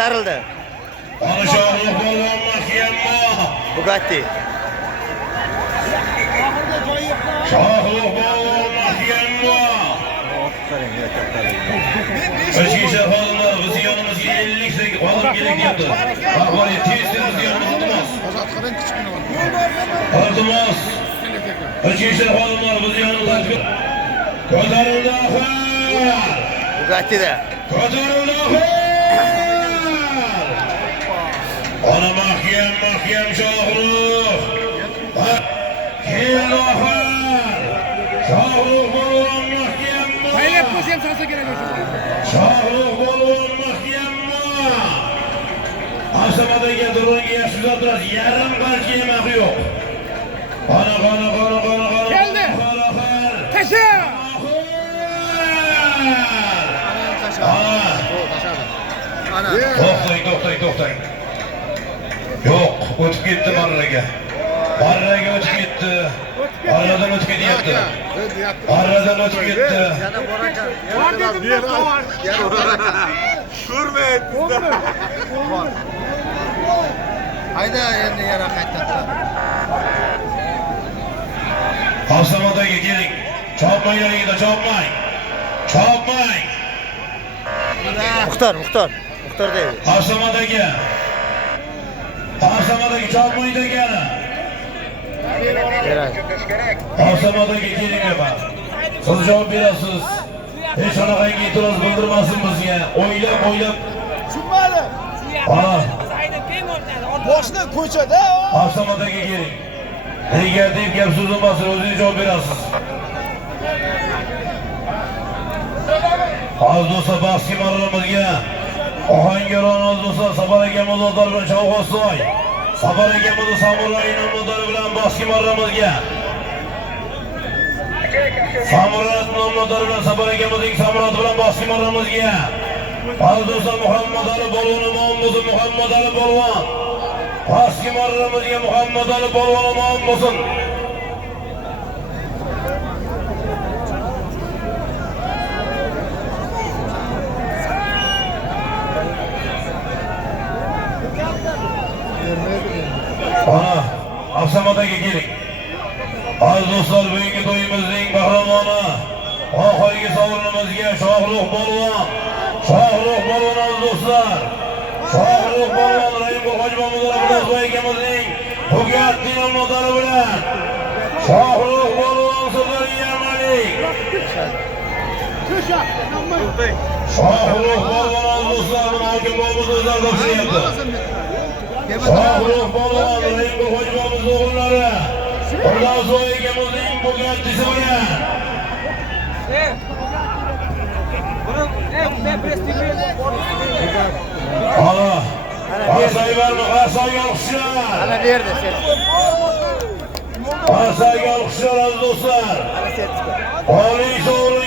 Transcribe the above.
ko'tarildi. Ana shohruh polvon mahkamma. Bugatti. Shohruh polvon mahkamma. Ichki shaharlar biz yonimizga 50 sek odam kerak deyapti. Ahvoli tez biz yonimizda emas. Iltimos. Ichki shaharlar biz yonimizga. Ko'tarildi ahvol. Bugatti'da. Ko'tarildi ahvol. Ana mahkam shohruh. Keldi ahvol. Shohruh polvon mahkamma. Saylab qo'shim salsa kerak o'sha. Shohruh polvon mahkamma. Asamadagi dronga yaxshi uzattirasiz. Yarim qarshi yemaq yo'q. Qana. Keldi. Tasha. Ana. To'xtang. Yo'q, o'tib ketdi Marraga. Marraga o'tib ketdi. Marradan o'tib ketyapti. Marradan o'tib ketdi. Yana borakan. Ko'rmayapsiz. Hayda endi yana qaytadi. Avsamadagi keling. Chopmaylaringda chopmang. Muxtor deydi. Avsamadagi chopmang degani. Avsamadagi keling eba. Siz javob berasiz. Hech qanaqangi e'tiroz bildirmasin bizga. O'ylab. Tushunmadi. Ana. Boshni ko'chada. Avsamadagi keling. Nega deb gap so'zlamasdan o'zingiz javob berasiz. Azdosa Baski marramizga Ohangaron azdosa Sabar akamizning odlari bilan Shavg'osoy. Sabar akamizning Samuroyning odlari bilan Baski marramizga. Samuroyning odlari bilan Sabar akamizning Samuroy bilan Baski marramizga. Azdosa Muhammad Ali polvon Muhammad Ali polvon. Baski marramizga Muhammad Ali polvon bo'lsin. Ana, Avsamadagi keling. Aziz do'stlar, bugungi to'yimizning qahramoni, oxirgi sovrinimizga Shohruh polvon aziz do'stlar. Shohruh polvon Raimqul Hojibobodir Abdulaziz akamizning Bugatti nomlari bilan Shohruh polvon Sirdaryo Malik. Shohruh polvon aziz do'stlar, hokim bobomiz o'zlari topshiryapti. Shohruh polvon Raimqul Hojibobodir o'g'illari Abdulaziz akamizning Bugattisi bilan ana Asaylarni Asayga olqishlar. Ana berdi sen. Asayga olqishlar aziz do'stlar. Oliy sovrin